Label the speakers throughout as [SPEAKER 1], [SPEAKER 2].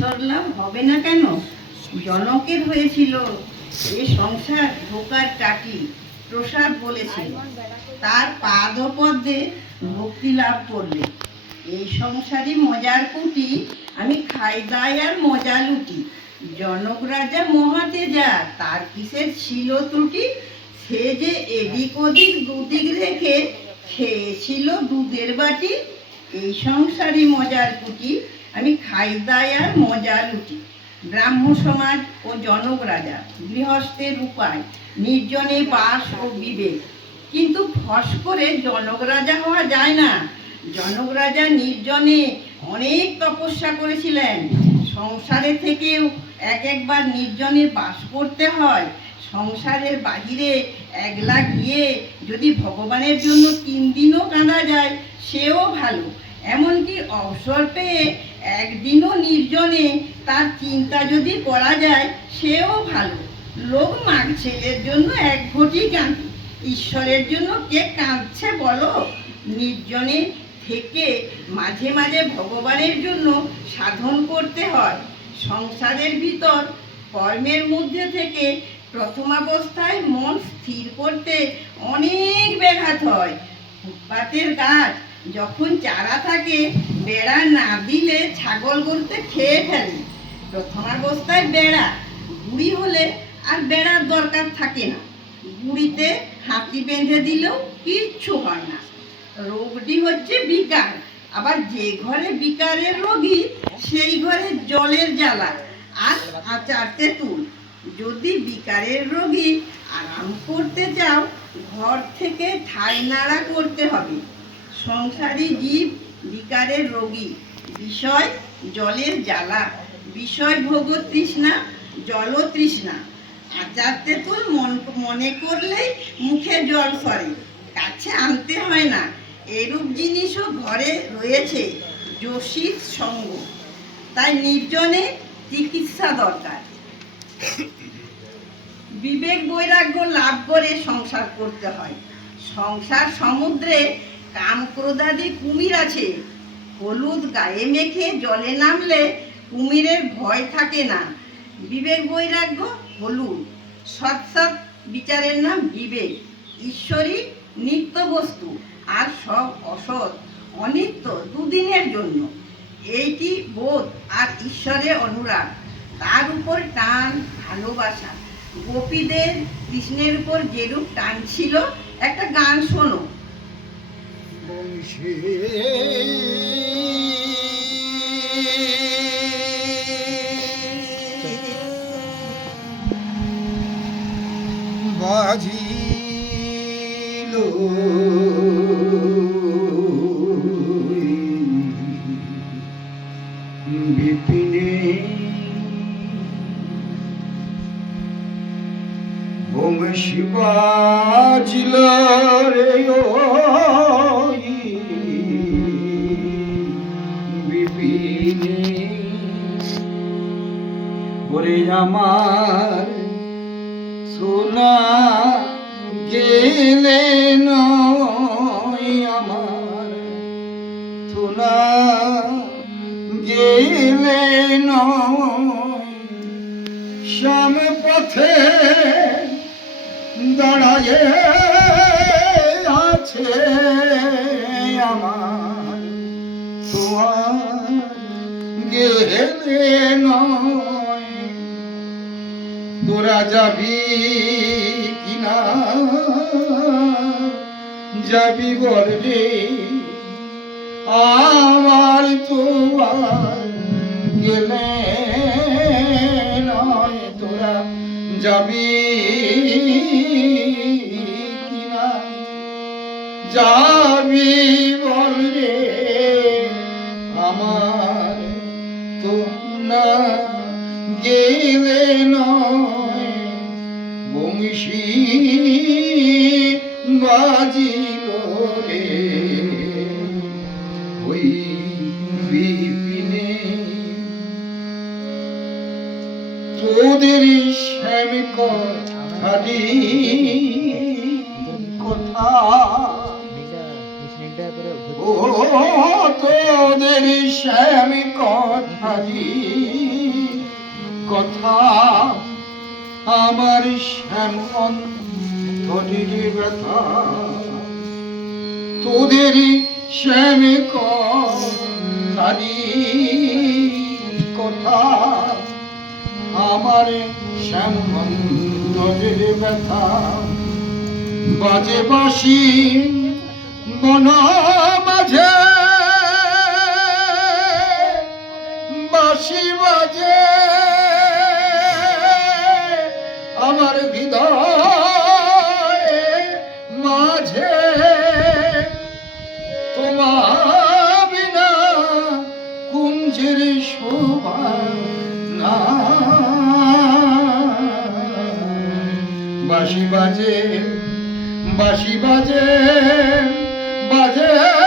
[SPEAKER 1] লাভ হবে না কেন? জনকের হয়েছিল এ সংসার ঢোকার টাটি প্রসাদ বলেছিল তার পাদপদ্মে ভক্তি লাভ করলে। এই সংসারই মজার কুটি, আমি খাই দাই আর মজা লুটি। জনক রাজা মহাতে যা, তার কিসের ছিল ত্রুটি? সে যে এদিক ওদিক দুদিক রেখে খেয়েছিল দুধের বাটি। এই সংসারই মজার কুটি আমি খাই দাই আর মজা লুটি। ব্রাহ্ম সমাজ ও জনক রাজা গৃহস্থের উপায় নির্জনে বাস ও বিবেক। কিন্তু ফস করে জনক রাজা হওয়া যায় না। জনক রাজা নির্জনে অনেক তপস্যা করেছিলেন। সংসারে থেকেও এক একবার নির্জনে বাস করতে হয়। সংসারের বাহিরে একলা গিয়ে যদি ভগবানের জন্য তিন দিনও কাঁদা যায়, সেও ভালো। এমনকি অবসর পেয়ে একদিনও নির্জনে তার চিন্তা যদি করা যায়, সেও ভালো। লোক মাঘ ছেলের জন্য এক ঘটি কাঁদে। ঈশ্বরের জন্য কে কাঁদছে বলো? নির্জনে থেকে মাঝে মাঝে ভগবানের জন্য সাধন করতে হয়। সংসারের ভিতর, কর্মের মধ্যে থেকে প্রথমাবস্থায় মন স্থির করতে অনেক ব্যাঘাত হয়। ফুটপাতের গাছ যখন চারা থাকে, বেড়া না দিলে ছাগল গরুতে খেয়ে ফেলে। প্রথমাবস্থায় বেড়া, বুড়ি হলে আর বেড়ার দরকার থাকে না। বুড়িতে হাতি বেঁধে দিলেও কিচ্ছু হয় না। রোগটি হচ্ছে বিকার। আবার যে ঘরে বিকারের রোগী, সেই ঘরে জলের জ্বালা আর আচার তেঁতুল। যদি বিকারের রোগী আরাম করতে চাও, ঘর থেকে ঠাই নাড়া করতে হবে। সংসারী জীব, বিকারের রোগী। বিষয়, জলের জ্বালা। বিষয় ভোগ তৃষ্ণা জল তৃষ্ণা। আচার তেঁতুল মন মনে করলেই মুখে জল সরে। কাছে আনতে হয় না। এরূপ জিনিসও ঘরে রয়েছে, যোশীর সঙ্গ। তাই নির্জনে চিকিৎসা দরকার। বিবেক বৈরাগ্য লাভ করে সংসার করতে হয়। সংসার সমুদ্রে কাম কুমির আছে। হলুদ গায়ে মেখে জলে নামলে কুমিরের ভয় থাকে না। বিবেক বৈরাগ্য, হলুদ। সৎ সৎ বিচারের নাম বিবেক। ঈশ্বরী নিত্য বস্তু, আর সব অসৎ, অনিত্য দুদিনের জন্য। এইটি বোধ আর ঈশ্বরের অনুরাগ। তার উপর টান ভালোবাসা। গোপীদের কৃষ্ণের উপর যেরূপ টান ছিল, একটা গান
[SPEAKER 2] বাজিল। বিপিনে বংশী বাজিল রে ওই ওরে আমার, সোনা গেলে নয় আমার। সোনা গেলে নয়, শ্যাম পথে দাঁড়ায়ে আছে আমার। তোমার গেলে নয়। যাবি কিনা যাবি বলবে, আমার তোমার গেলে নয় তোরা যাবি কিনা যাবি বলবে, আমার তো না গেলে নয় বংশী বাজিল রে ওই বিপিনে তোদের শ্যাম কথাটি কথা। ও তোদের শ্যাম কথাটি কথা। আমার শ্যাম অন্তরের ব্যথা। তোদের শ্যাম কারি কথা। আমার শ্যাম অন্তরের ব্যথা। বাজে বাসি বন আমার হৃদয় মাঝে তোমার বিনা কুঞ্জের শোভা না বাঁশি বাজে বাঁশি বাজে বাজে।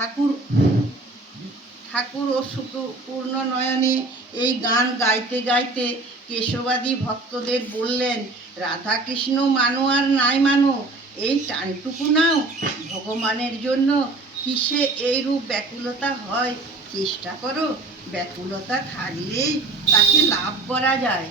[SPEAKER 1] ঠাকুর ঠাকুর অশ্রু পূর্ণ নয়নে এই গান গাইতে গাইতে কেশবাদী ভক্তদের বললেন রাধা কৃষ্ণ মানো আর নাই মানো, এই টানটুকু নাও। ভগবানের জন্য কিসে এইরূপ ব্যাকুলতা হয়, চেষ্টা করো। ব্যাকুলতা থাকলেই তাকে লাভ করা যায়।